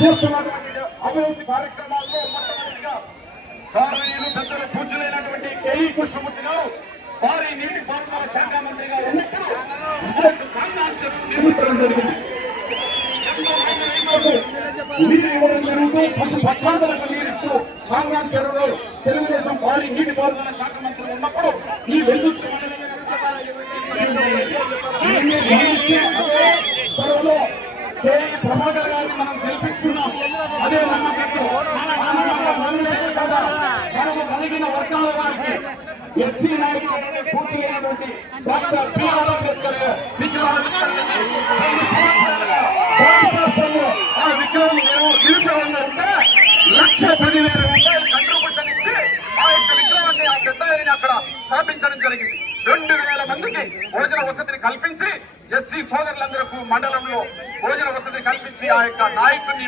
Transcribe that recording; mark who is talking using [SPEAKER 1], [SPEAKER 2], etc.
[SPEAKER 1] చేస్తున్నటువంటి అభివృద్ధి కార్యక్రమాల్లో మొట్టమొదటిగా కారణీయులు పెద్దలు పూజలైనటువంటి కేఈ కృష్ణమూర్తి గారు వారి నీటి పారుదల శాఖ మంత్రి గారు ఉన్నప్పుడు మనకు నిర్మించడం జరిగింది. నీరు ఇవ్వడం జరుగుతూ పశు పక్షాదులకు నీరిస్తూ కాంగ్రెస్ చెరువులో తెలుగుదేశం వారి నీటి పారుదల శాఖ మంత్రి ఉన్నప్పుడు ఈ వెల్లుత్తి త్వరలో కేఈ గారిని మనం గెలిపించుకున్నాం కలిగిన వర్గాల వారికి ఎస్సీ నాయకులు పూర్తిగా డాక్టర్ బిఆర్ అంబేద్కర్ విగ్రహాలు ఆ విగ్రహం మేము ఉంటే లక్ష పదివేల రూపాయలు కంట్రిబ్యూషన్ ఇచ్చి ఆ యొక్క విగ్రహాన్ని ఆ పెద్ద అక్కడ స్థాపించడం జరిగింది. రెండు వేల మందికి భోజన వసతిని కల్పించి ఎస్సీ సోదరులందరకు మండలంలో భోజన వసతిని కల్పించి ఆ యొక్క నాయకుడిని